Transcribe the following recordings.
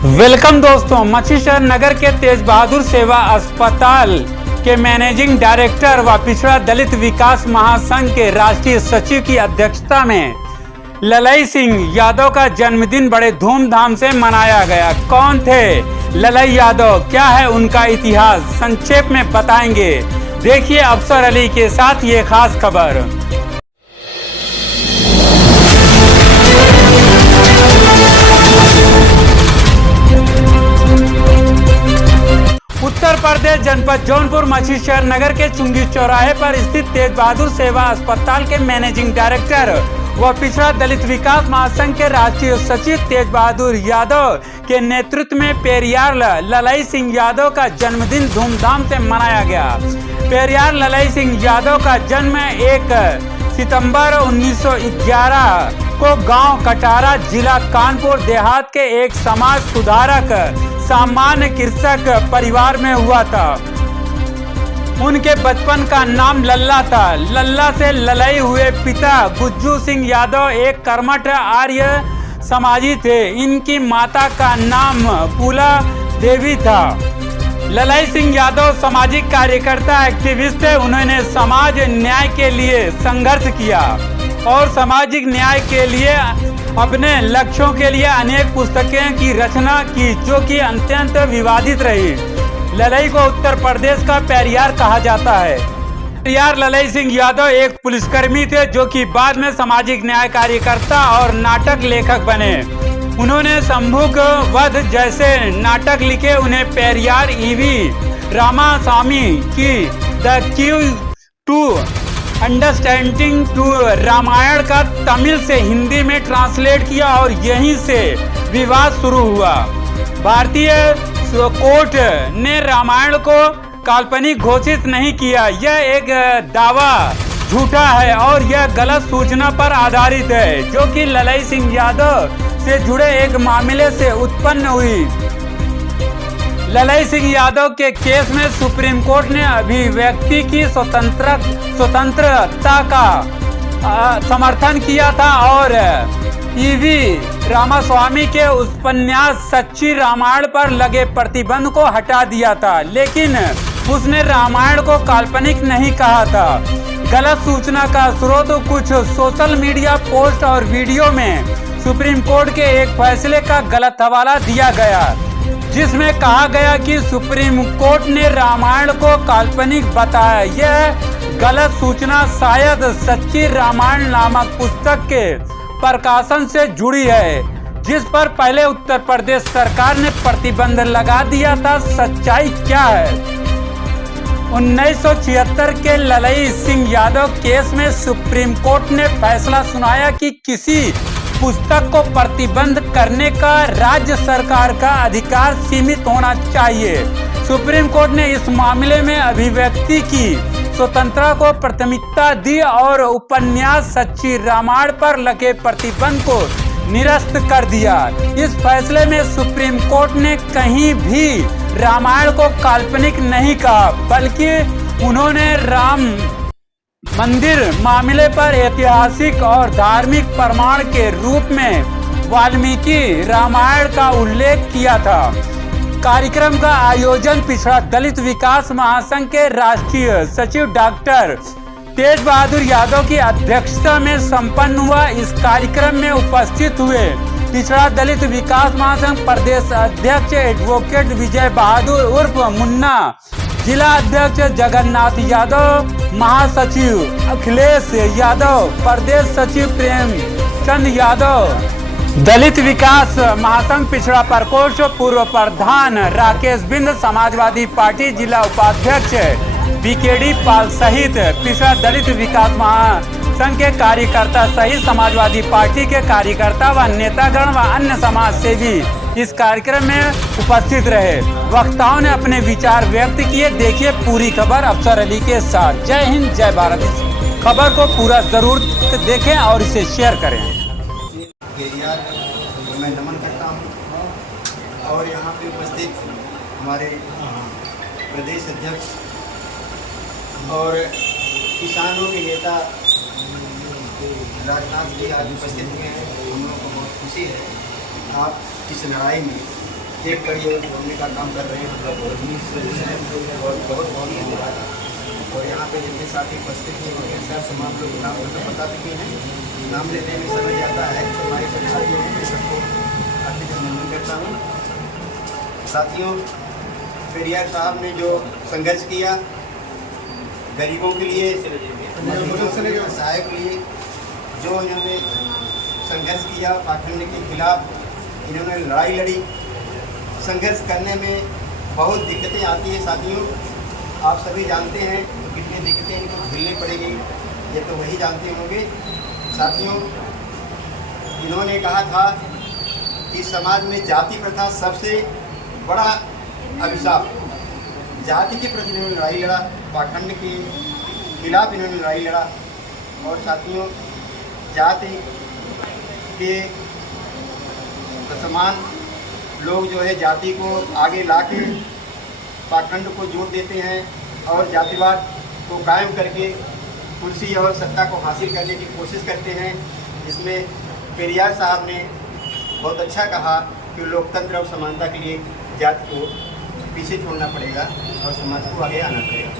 Welcome दोस्तों। मछलीशहर नगर के तेज बहादुर सेवा अस्पताल के मैनेजिंग डायरेक्टर व पिछड़ा दलित विकास महासंघ के राष्ट्रीय सचिव की अध्यक्षता में ललई सिंह यादव का जन्मदिन बड़े धूमधाम से मनाया गया। कौन थे ललई यादव, क्या है उनका इतिहास, संक्षेप में बताएंगे। देखिए अफसर अली के साथ ये खास खबर। उत्तर प्रदेश जनपद जौनपुर मछलीशहर नगर के चुंगी चौराहे पर स्थित तेज बहादुर सेवा अस्पताल के मैनेजिंग डायरेक्टर व पिछड़ा दलित विकास महासंघ के राष्ट्रीय सचिव तेज बहादुर यादव के नेतृत्व में पेरियार ललई सिंह यादव का जन्मदिन धूमधाम से मनाया गया। पेरियार ललई सिंह यादव का जन्म 1 सितंबर 1911 को गांव कटारा जिला कानपुर देहात के एक समाज सुधारक सामान्य कृषक परिवार में हुआ था। उनके बचपन का नाम लल्ला था। लल्ला से ललई हुए पिता गुज्जू सिंह यादव एक कर्मठ आर्य समाजी थे। इनकी माता का नाम फूला देवी था। ललई सिंह यादव सामाजिक कार्यकर्ता एक्टिविस्ट थे। उन्होंने समाज न्याय के लिए संघर्ष किया और सामाजिक न्याय के लिए अपने लक्ष्यों के लिए अनेक पुस्तकें की रचना की, जो कि अत्यंत विवादित रही। ललई को उत्तर प्रदेश का पेरियार कहा जाता है। पेरियार ललई सिंह यादव एक पुलिसकर्मी थे, जो कि बाद में सामाजिक न्याय कार्यकर्ता और नाटक लेखक बने। उन्होंने शंभुक वध जैसे नाटक लिखे। उन्हें पेरियार ईवी रामास्वामी की the key to understanding to Ramayana का तमिल से हिंदी में ट्रांसलेट किया और यहीं से विवाद शुरू हुआ। भारतीय कोर्ट ने रामायण को काल्पनिक घोषित नहीं किया। यह एक दावा झूठा है और यह गलत सूचना पर आधारित है, जो कि ललई सिंह यादव से जुड़े एक मामले से उत्पन्न हुई। ललई सिंह यादव के केस में सुप्रीम कोर्ट ने अभिव्यक्ति की स्वतंत्रता का समर्थन किया था और ईवी रामास्वामी के उपन्यास सच्ची रामायण पर लगे प्रतिबंध को हटा दिया था, लेकिन उसने रामायण को काल्पनिक नहीं कहा था। गलत सूचना का स्रोत कुछ सोशल मीडिया पोस्ट और वीडियो में सुप्रीम कोर्ट के एक फैसले का गलत हवाला दिया गया, जिसमें कहा गया कि सुप्रीम कोर्ट ने रामायण को काल्पनिक बताया। यह गलत सूचना शायद सच्ची रामायण नामक पुस्तक के प्रकाशन से जुड़ी है, जिस पर पहले उत्तर प्रदेश सरकार ने प्रतिबंध लगा दिया था। सच्चाई क्या है? 1976 के ललई सिंह यादव केस में सुप्रीम कोर्ट ने फैसला सुनाया कि किसी पुस्तक को प्रतिबंध करने का राज्य सरकार का अधिकार सीमित होना चाहिए। सुप्रीम कोर्ट ने इस मामले में अभिव्यक्ति की स्वतंत्रता को प्राथमिकता दी और उपन्यास सच्ची रामायण पर लगे प्रतिबंध को निरस्त कर दिया। इस फैसले में सुप्रीम कोर्ट ने कहीं भी रामायण को काल्पनिक नहीं कहा, बल्कि उन्होंने राम मंदिर मामले पर ऐतिहासिक और धार्मिक प्रमाण के रूप में वाल्मीकि रामायण का उल्लेख किया था। कार्यक्रम का आयोजन पिछड़ा दलित विकास महासंघ के राष्ट्रीय सचिव डॉक्टर तेज बहादुर यादव की अध्यक्षता में संपन्न हुआ। इस कार्यक्रम में उपस्थित हुए पिछड़ा दलित विकास महासंघ प्रदेश अध्यक्ष एडवोकेट विजय बहादुर उर्फ मुन्ना, जिला अध्यक्ष जगन्नाथ यादव, महासचिव अखिलेश यादव, प्रदेश सचिव प्रेम चंद यादव, दलित विकास महासंघ पिछड़ा प्रकोष्ठ पूर्व प्रधान राकेश बिंद, समाजवादी पार्टी जिला उपाध्यक्ष बीकेडी पाल सहित पिछड़ा दलित विकास महासंघ के कार्यकर्ता सहित समाजवादी पार्टी के कार्यकर्ता व नेतागण व अन्य समाज सेवी इस कार्यक्रम में उपस्थित रहे। वक्ताओं ने अपने विचार व्यक्त किए। देखिए पूरी खबर अफसर अली के साथ। जय हिंद, जय भारत। खबर को पूरा जरूर देखें और इसे शेयर करें। मैं नमन करता हूँ और यहाँ पे उपस्थित हमारे प्रदेश अध्यक्ष और किसानों के नेता राजनाथ जी आज उपस्थित हुए हैं। हम लोगों को बहुत खुशी है। आप इस लड़ाई में एक कड़ी और जोड़ने का काम कर रहे हैं और बहुत बहुत धन्यवाद। और यहाँ पे जितने साथी उपस्थित हैं उनके साथ तमाम लोग नाम तो बता चुके हैं, नाम लेने में समझ आता है तो हमारी संस्था ये है, सबको हार्दिक अभिनंदन करता हूँ। साथियों, पेरियार साहब ने जो संघर्ष किया गरीबों के लिए, सहायक के लिए, जो इन्होंने संघर्ष किया पाखंड के खिलाफ, इन्होंने लड़ाई लड़ी। संघर्ष करने में बहुत दिक्कतें आती हैं साथियों, आप सभी जानते हैं तो कितनी दिक्कतें इनको झेलनी पड़ेगी, ये तो वही जानते होंगे। साथियों, इन्होंने कहा था कि समाज में जाति प्रथा सबसे बड़ा अभिशाप, जाति के प्रति इन्होंने लड़ाई लड़ा, पाखंड के खिलाफ इन्होंने लड़ाई लड़ा। और साथियों, जाति के समान लोग जो है जाति को आगे लाके पाखंड को जोड़ देते हैं और जातिवाद को कायम करके कुर्सी और सत्ता को हासिल करने की कोशिश करते हैं। इसमें पेरियार साहब ने बहुत अच्छा कहा कि लोकतंत्र और समानता के लिए जाति को पीछे छोड़ना पड़ेगा और समाज को आगे आना पड़ेगा।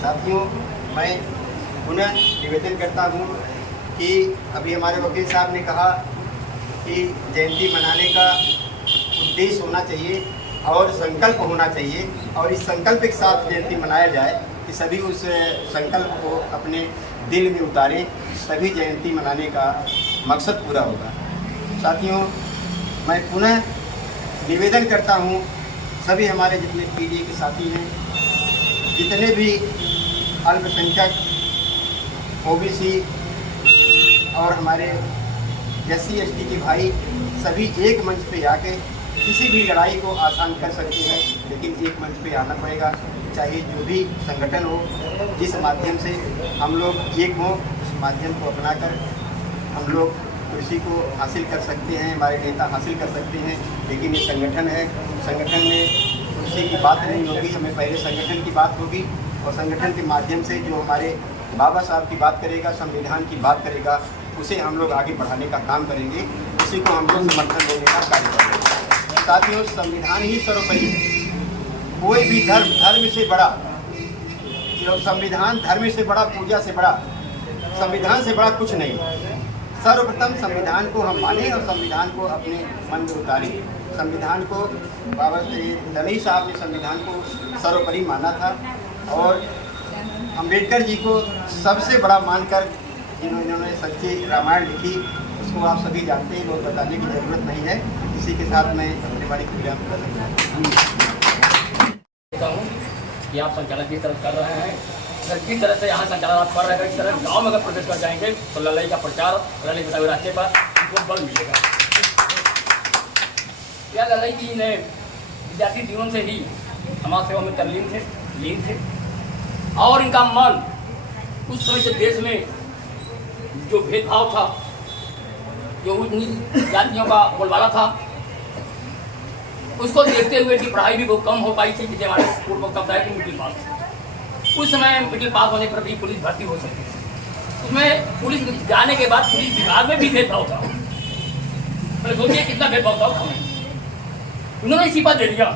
साथियों, मैं पुनः निवेदन करता हूँ कि अभी हमारे वकील साहब ने कहा कि जयंती मनाने का उद्देश्य होना चाहिए और संकल्प होना चाहिए, और इस संकल्प के साथ जयंती मनाया जाए कि सभी उस संकल्प को अपने दिल में उतारें, तभी जयंती मनाने का मकसद पूरा होगा। साथियों, मैं पुनः निवेदन करता हूँ सभी हमारे जितने पीढ़ी के साथी हैं, जितने भी अल्पसंख्यक, ओबीसी और हमारे SC ST के भाई, सभी एक मंच पे आके किसी भी लड़ाई को आसान कर सकते हैं, लेकिन एक मंच पे आना पड़ेगा। चाहे जो भी संगठन हो, जिस माध्यम से हम लोग एक हों, उस माध्यम को अपनाकर हम लोग कुर्सी को हासिल कर सकते हैं, हमारे नेता हासिल कर सकते हैं। लेकिन ये संगठन है, संगठन में कुर्सी की बात नहीं होगी, हमें पहले संगठन की बात होगी, और संगठन के माध्यम से जो हमारे बाबा साहब की बात करेगा, संविधान की बात करेगा, उसे हम लोग आगे बढ़ाने का काम करेंगे, उसी को हम लोग समर्थन देने का कार्य करेंगे। साथियों, संविधान ही सर्वोपरि है। कोई भी धर्म से बड़ा, संविधान धर्म से बड़ा, पूजा से बड़ा, संविधान से बड़ा कुछ नहीं। सर्वप्रथम संविधान को हम माने और संविधान को अपने मन में उतारें। संविधान को बाबा दलई साहब ने संविधान को सर्वोपरि माना था, और अंबेडकर जी को सबसे बड़ा मानकर इन्होंने सच्ची रामायण लिखी, उसको आप सभी जानते हैं, बहुत बताने की ज़रूरत नहीं है। इसी के साथ मैं अपने बारे में विराम कर सकता हूँ कि आप संचालन की तरफ कर रहे हैं। अगर किस तरह से यहाँ संचालन आप कर रहे हैं, इस तरह गाँव में अगर प्रवेश कर जाएंगे तो लड़ाई का प्रचार, लड़ाई बचावे रास्ते पर उनको बल मिलेगा। यह लड़ाई की ने विद्यार्थी जीवन से ही समाज सेवा में लीन थे, और इनका मन उस समय से देश में जो भेदभाव था, जो जातियों का बोलबाला था, उसको देखते हुए कि पढ़ाई भी बहुत कम हो पाई थी, जैसे हमारे पूर्व वक्त बताया कि मिडिल पास। उस समय मिडिल पास होने पर भी पुलिस भर्ती हो सकती थी। उसमें पुलिस जाने के बाद पुलिस विभाग में भी भेदभाव था। तो सोचिए कितना भेदभाव था हमें। उन्होंने इस्तीफा दे दिया,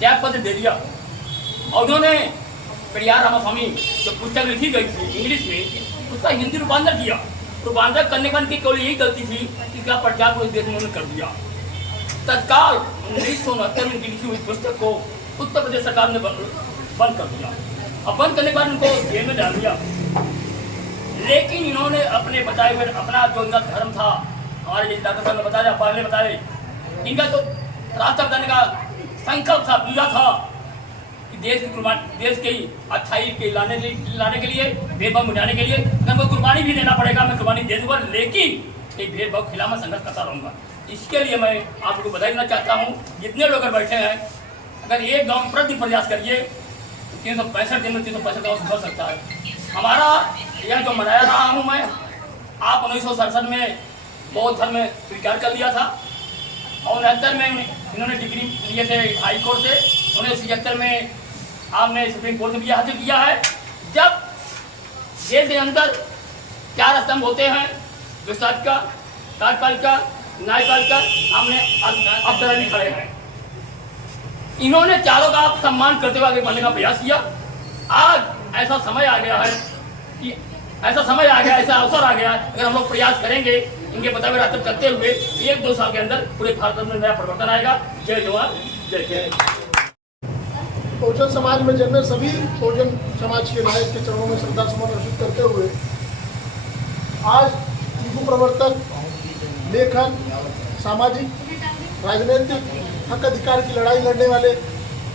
त्याग पत्र दे दिया, और उन्होंने पेरियार रामास्वामी जो पुस्तक लिखी गई थी इंग्लिश में, उसका हिंदी रूपांतर किया। रूपांतर करने का उनकी केवल यही गलती थी कि इसका प्रचार पूरे देश में उन्होंने कर दिया। तत्काल 1969 में लिखी हुई पुस्तक को उत्तर प्रदेश सरकार ने बंद कर दिया, और बंद करने के बाद उनको जेल में डाल दिया। लेकिन इन्होंने अपने बताए हुए अपना जो इनका धर्म था, हमारे जैसे डॉक्टर साहब ने बताया, पहले बताए, इनका तो रास्ता बताने का संकल्प था, पूजा था कि देश की अच्छाई के लाने के लिए, भेदभाव मिटाने के लिए मैं कुर्बानी भी देना पड़ेगा, मैं कुर्बानी दे दूंगा, लेकिन एक भेदभाव के खिलाफ मैं संघर्ष करता रहूँगा। इसके लिए मैं आपको बधाई देना चाहता हूँ। जितने लोग बैठे हैं, अगर एक गाँव प्रति प्रयास करिए तो 365 दिन में 365 गाँव सुधर सकता है। हमारा यह जो मनाया रहा हूँ मैं, आप 1967 में बौद्ध धर्म में स्वीकार कर लिया था, और 69 में इन्होंने डिग्री लिए थे हाई कोर्ट से, 1976 में आपने सुप्रीम कोर्ट में भी हासिल किया है। जब देश के अंदर 4 स्तंभ होते हैं, विस्तारित का, कार्यपालिका, न्यायपालिका, हमने अफसर भी खड़े हैं। इन्होंने चारों का सम्मान करते हुए आगे बढ़ने का प्रयास किया। आज ऐसा समय आ गया है कि ऐसा अवसर आ गया है, अगर हम लोग प्रयास करेंगे इनके बताए हुए रास्ते चलते हुए 1-2 साल के अंदर पूरे भारत में नया परिवर्तन आएगा। जय जवान जय जय। बहुजन समाज में जन्मे सभी बहुजन समाज के नायक के चरणों में श्रद्धा सुमन अर्पित करते हुए आज हिंदू प्रवर्तक, लेखक, सामाजिक, राजनीतिक हक अधिकार की लड़ाई लड़ने वाले,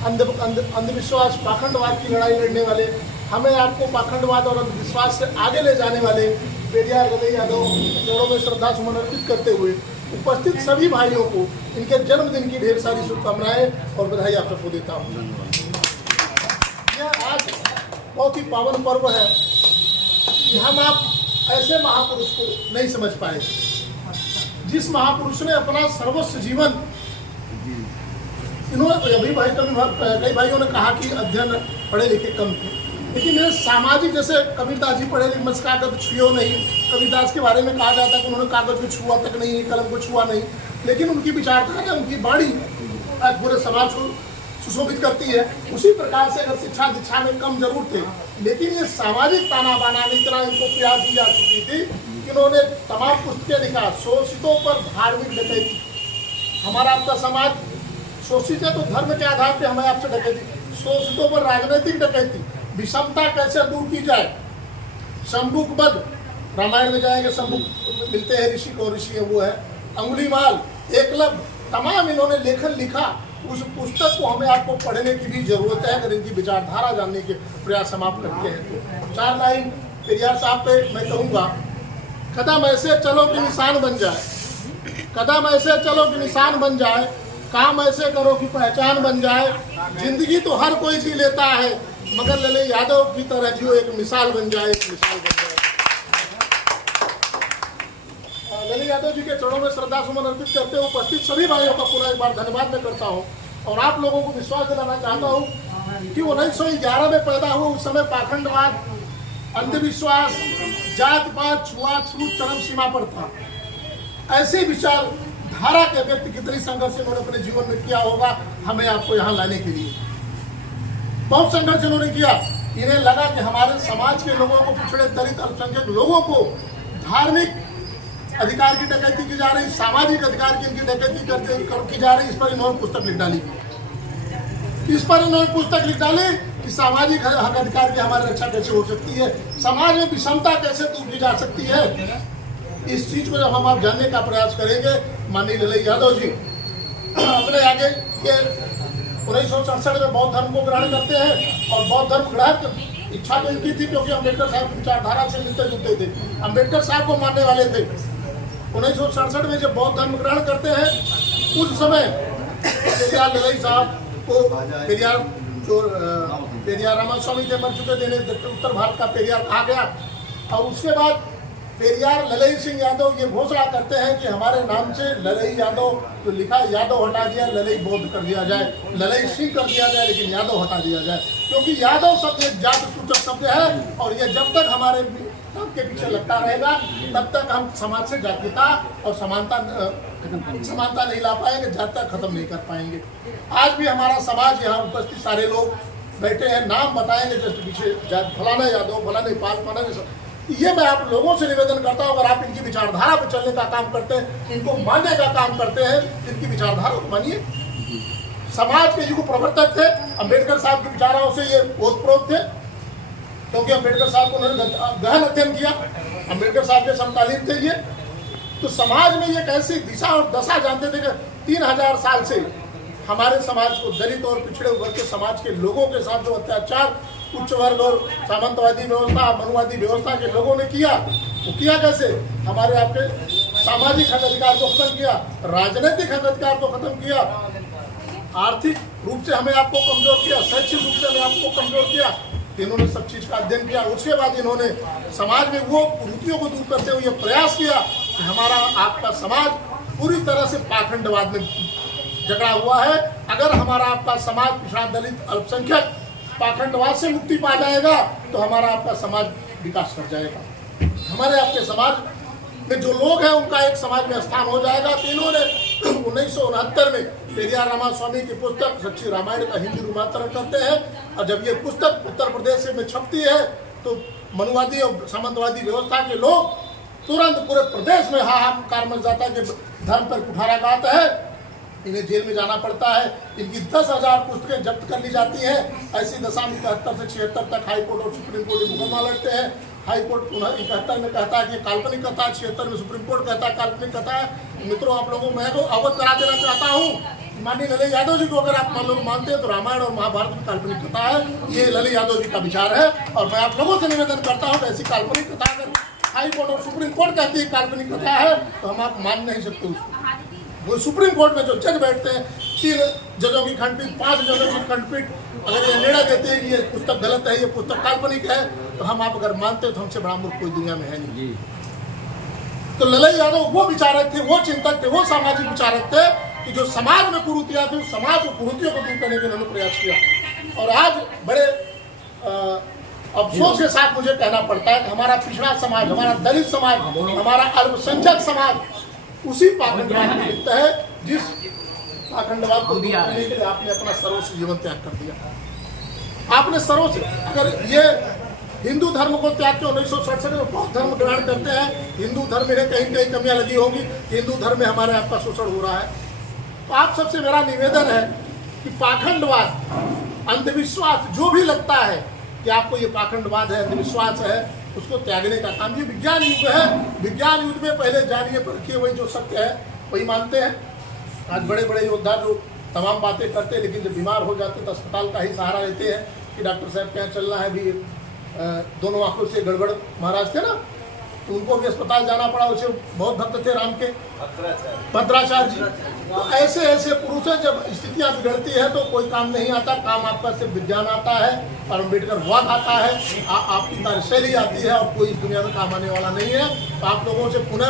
अंधविश्वास पाखंडवाद की लड़ाई लड़ने वाले, हमें आपको पाखंडवाद और अंधविश्वास से आगे ले जाने वाले पेरियार ललई यादव चरणों में श्रद्धा सुमन अर्पित करते हुए उपस्थित सभी भाइयों को इनके जन्मदिन की ढेर सारी शुभकामनाएं और बधाई आप सबको देता हूँ। यह आज बहुत ही पावन पर्व है कि हम आप ऐसे महापुरुष को नहीं समझ पाए, जिस महापुरुष ने अपना सर्वस्व जीवन, इन्होंने अभी कई भाइयों ने कहा कि अध्ययन पढ़े लिखे कम थे, लेकिन ये सामाजिक, जैसे कबीरदास जी पढ़े लिखे, मस कागज छुओ नहीं, कबीरदास के बारे में कहा जाता है कि उन्होंने कागज को छुआ तक नहीं, कलम को छुआ नहीं, लेकिन उनकी विचारधारा, उनकी वाणी पूरे समाज को सुशोभित करती है। उसी प्रकार से अगर शिक्षा दीक्षा में कम जरूर थे, लेकिन ये सामाजिक ताना बाना में इतना इनको प्रयास दी जा चुकी थी कि इन्होंने तमाम पुस्तकें लिखा। शोषितों पर धार्मिक डकैती, हमारा आपका समाज शोषित है तो धर्म के आधार पर हमें आपसे डकैती, शोषितों पर राजनीतिक डकैती, विषमता कैसे दूर की जाए, शंभुक बध, रामायण में जाएंगे शंभुक मिलते हैं ऋषि को, ऋषि है वो है, अंगुलीमाल, एकलव्य, तमाम इन्होंने लेखन लिखा। उस पुस्तक को हमें आपको पढ़ने की भी जरूरत है अगर इनकी विचारधारा जानने के प्रयास हम आप करते हैं तो। 4 लाइन पेरियार साहब पे मैं कहूँगा, कदम ऐसे चलो कि निशान बन जाए, कदम ऐसे चलो कि निशान बन जाए, काम ऐसे करो कि पहचान बन जाए, जिंदगी तो हर कोई जी लेता है, मगर ललई यादव की तरह जियो एक मिसाल बन जाए, एक मिसाल बन जाए। ललई यादव जी के चरणों में श्रद्धा सुमन अर्पित करते हुए उपस्थित सभी भाइयों का पुनः एक बार धन्यवाद मैं करता हूँ और आप लोगों को विश्वास दिलाना चाहता हूँ कि 1911 में पैदा हुए उस समय पाखंडवाद, अंधविश्वास, जात पात, छुआछूत चरम सीमा पर था। ऐसी विचार धारा के व्यक्ति कितनी संघर्ष इन्होंने अपने जीवन में किया होगा हमें आपको यहाँ लाने के लिए। बहुत संघर्ष इन्होंने किया। इन्हें लगा कि हमारे समाज के लोगों को, पिछड़े दलित अल्पसंख्यक लोगों को धार्मिक अधिकार की डकैती की जा रही, सामाजिक अधिकार की इनकी डकैती की जा रही। इस पर इन्होंने पुस्तक लिख डाली, कि सामाजिक हक अधिकार की हमारी रक्षा कैसे हो सकती है, समाज में विषमता कैसे दूर की जा सकती है। इस चीज को जब हम आप जानने का प्रयास करेंगे, माननीय ललई यादव जी अपने आगे ये 1967 में बौद्ध धर्म को ग्रहण करते हैं और बौद्ध धर्म ग्रहण इच्छा तो इनकी थी क्योंकि अम्बेडकर साहब की विचारधारा से मिलते जुलते थे, अम्बेडकर साहब को मानने वाले थे। 1967 में जब बौद्ध धर्म ग्रहण करते हैं, उस समय पेरियार ललई साहब को पेरियार रामास्वामी थे, मर चुके थे, उत्तर भारत का पेरियार कहा गया। और उसके बाद पेरियार ललई सिंह यादव ये घोषणा करते हैं कि हमारे नाम से ललई यादव जो लिखा यादव हटा दिया, ललई बौद्ध कर दिया जाए, ललई सिंह कर दिया जाए, लेकिन यादव हटा दिया जाए, क्योंकि यादव शब्द एक जात सूचक शब्द है और ये जब तक हमारे नाम के पीछे लगता रहेगा तब तक हम समाज से जातीयता और समानता नहीं ला पाएंगे, जातिता खत्म नहीं कर पाएंगे। आज भी हमारा समाज, यहाँ उपस्थित सारे लोग बैठे हैं, नाम बताएंगे जस्ट पीछे फलाना यादव, फलाना पाल, फलाना, ये मैं आप लोगों से निवेदन करता हूँ, अगर आप इनकी विचारधारा पर चलने का काम करते हैं, इनको मानने का काम करते हैं, इनकी विचारधारा को मानिए। समाज के युग प्रवर्तक थे, अम्बेडकर साहब की विचारों से ये ओतप्रोत थे, क्योंकि अम्बेडकर साहब को उन्होंने गहन अध्ययन किया, अम्बेडकर साहब के समकालीन थे ये। तो समाज में ये कैसी दिशा और दशा जानते थे कि 3000 साल से हमारे समाज को, दलित और पिछड़े वर्ग के समाज के लोगों के साथ जो अत्याचार उच्च वर्ग और सामंतवादी व्यवस्था, मनुवादी व्यवस्था के लोगों ने किया, वो किया कैसे? हमारे आपके सामाजिक हक अधिकार को खत्म किया, राजनीतिक हक अधिकार को खत्म किया, आर्थिक रूप से हमें आपको कमजोर किया, शैक्षिक रूप से हमें आपको कमजोर किया। इन्होंने सब चीज का अध्ययन किया। उसके बाद इन्होंने समाज में वो कुरीतियों को दूर करते हुए प्रयास किया कि हमारा आपका समाज पूरी तरह से पाखंडवाद में जकड़ा हुआ है। अगर हमारा आपका समाज, पिछड़ा दलित अल्पसंख्यक पाखंडवाद से मुक्ति पा जाएगा तो हमारा आपका समाज विकास कर जाएगा। हमारे आपके समाज में जो लोग हैं उनका एक समाज में स्थान हो जाएगा। तो इन्होंने 1969 में पेरियार रामास्वामी की पुस्तक सच्ची रामायण का हिंदी रूपांतरण करते हैं, और जब ये पुस्तक उत्तर प्रदेश में छपती है तो मनुवादी और सामंतवादी व्यवस्था के लोग तुरंत पूरे प्रदेश में हाहाकार मच जाता है कि धर्म पर कुठाराघात है, इन्हें जेल में जाना पड़ता है। इनकी 10,000 पुस्तकें जब्त कर ली जाती हैं। ऐसी दशा में 71 से 76 तक हाई कोर्ट और सुप्रीम कोर्ट में मुकदमा लड़ते हैं। हाई कोर्ट 71 में कहता है कि काल्पनिक कथा है, 76 में सुप्रीम कोर्ट कहता है काल्पनिक कथा है। मित्रों, आप लोगों मैं तो अवगत करा देना चाहता हूँ, माननीय ललई यादव जी को अगर आप मान लोग मानते हैं तो रामायण और महाभारत में काल्पनिक कथा है, ये ललई यादव जी का विचार है। और मैं आप लोगों से निवेदन करता हूँ ऐसी काल्पनिक कथा अगर हाई कोर्ट और सुप्रीम कोर्ट कहती है काल्पनिक कथा है तो हम आप मान नहीं सकते उसको। वो सुप्रीम कोर्ट में जो जज बैठते हैं 3 जजों की खंडपीठ, 5 जजों की खंडपीठ, अगर ये निर्णय देते हैं कि ये पुस्तक गलत है, ये पुस्तक काल्पनिक है, तो हम आप अगर मानते हैं तो हमसे बड़ा मूर्ख कोई दुनिया में है नहीं। तो ललई यादव वो विचारक थे, वो चिंतक थे, वो सामाजिक विचारक थे कि जो समाज में कुरीतियां थी उस समाज को कुरीतियों को दूर करने के उन्होंने प्रयास किया। और आज बड़े अफसोस के साथ मुझे कहना पड़ता है कि हमारा पिछड़ा समाज, हमारा दलित समाज, हमारा अल्पसंख्यक समाज उसी पाखंडवाद में लिखता है जिस पाखंडवाद को दूर करने के लिए आपने अपना सर्वस्व जीवन त्याग कर दिया। आपने सर्वस्व, अगर ये हिंदू धर्म को त्याग के 1967 में बौद्ध धर्म ग्रहण करते हैं, हिंदू धर्म में कहीं कहीं कमियां लगी होगी, हिंदू धर्म में हमारे आपका शोषण हो रहा है, तो आप सबसे मेरा निवेदन है कि पाखंडवाद, अंधविश्वास जो भी लगता है कि आपको ये पाखंडवाद है, अंधविश्वास है, उसको त्यागने का काम, ये विज्ञान युग है। विज्ञान युग में पहले जानिए परखिए, वही जो सत्य है वही मानते हैं। आज बड़े बड़े योद्धा जो तमाम बातें करते हैं लेकिन जब बीमार हो जाते तो अस्पताल का ही सहारा लेते हैं कि डॉक्टर साहब क्या चलना है। भी दोनों आंखों से गड़बड़ महाराज थे ना, तो उनको भी अस्पताल जाना पड़ा। उसे बहुत भक्त थे राम के, भद्राचार्य जी। तो ऐसे ऐसे पुरुष हैं, जब स्थितियां बिगड़ती है तो कोई काम नहीं आता, काम आपका सिर्फ विज्ञान आता है और अम्बेडकर वाद आता है, आपकी कार्यशैली आती है और कोई इस दुनिया में काम आने वाला नहीं है। तो आप लोगों से पुनः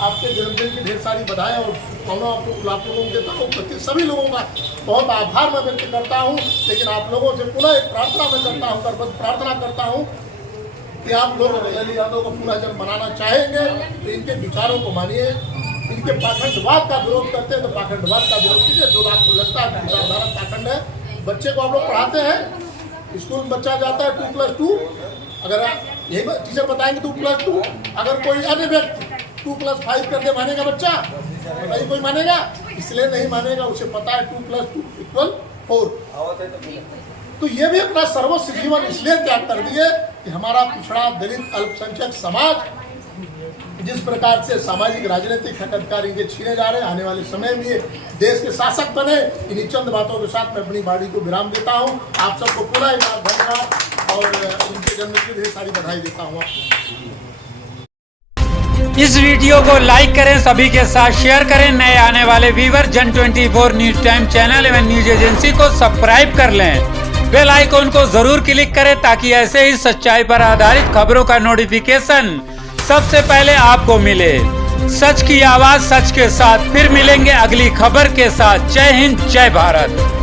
आपके जन्मदिन की ढेर सारी बधाई और शुभकामनाएं आप लोगों को देता हूँ। प्रति सभी लोगों का बहुत आभार मैं व्यक्त करता हूँ, लेकिन आप लोगों से पुनः एक प्रार्थना मैं करता हूँ, करबद्ध प्रार्थना करता हूँ कि आप लोग ललई यादव को पुनः जब बनाना चाहेंगे तो इनके विचारों को मानिए। इनके पाखंडवाद का विरोध करते हैं तो पाखंडवाद का विरोध कीजिए। जो आपको लगता है विचारधारा पाखंड है, बच्चे को आप लोग पढ़ाते हैं, स्कूल में बच्चा जाता है 2+2, अगर यही टीचर बताएंगे 2+2, अगर कोई अन्य व्यक्ति 2+5 करके मानेगा बच्चा, नहीं कोई मानेगा, इसलिए नहीं मानेगा, उसे पता है 2+2 = 4। तो ये भी अपना सर्वस्व जीवन इसलिए त्याग कर दिए कि हमारा पिछड़ा दलित अल्पसंख्यक समाज जिस प्रकार से सामाजिक राजनीतिक हक अधिकार इनके छीने जा रहे हैं, आने वाले समय में ये देश के शासक बने। इन्हीं चंद बातों के साथ मैं अपनी बाड़ी को विराम देता हूँ। आप सबको पुनः एक बार धन्यवाद और उनके जन्मदिन की ढेर सारी बधाई देता हूँ। इस वीडियो को लाइक करें, सभी के साथ शेयर करें। नए आने वाले व्यूअर जन 24 न्यूज टाइम चैनल एवं न्यूज एजेंसी को सब्सक्राइब कर लें। बेल आइकॉन को जरूर क्लिक करें ताकि ऐसे ही सच्चाई पर आधारित खबरों का नोटिफिकेशन सबसे पहले आपको मिले। सच की आवाज सच के साथ फिर मिलेंगे अगली खबर के साथ। जय हिंद, जय भारत।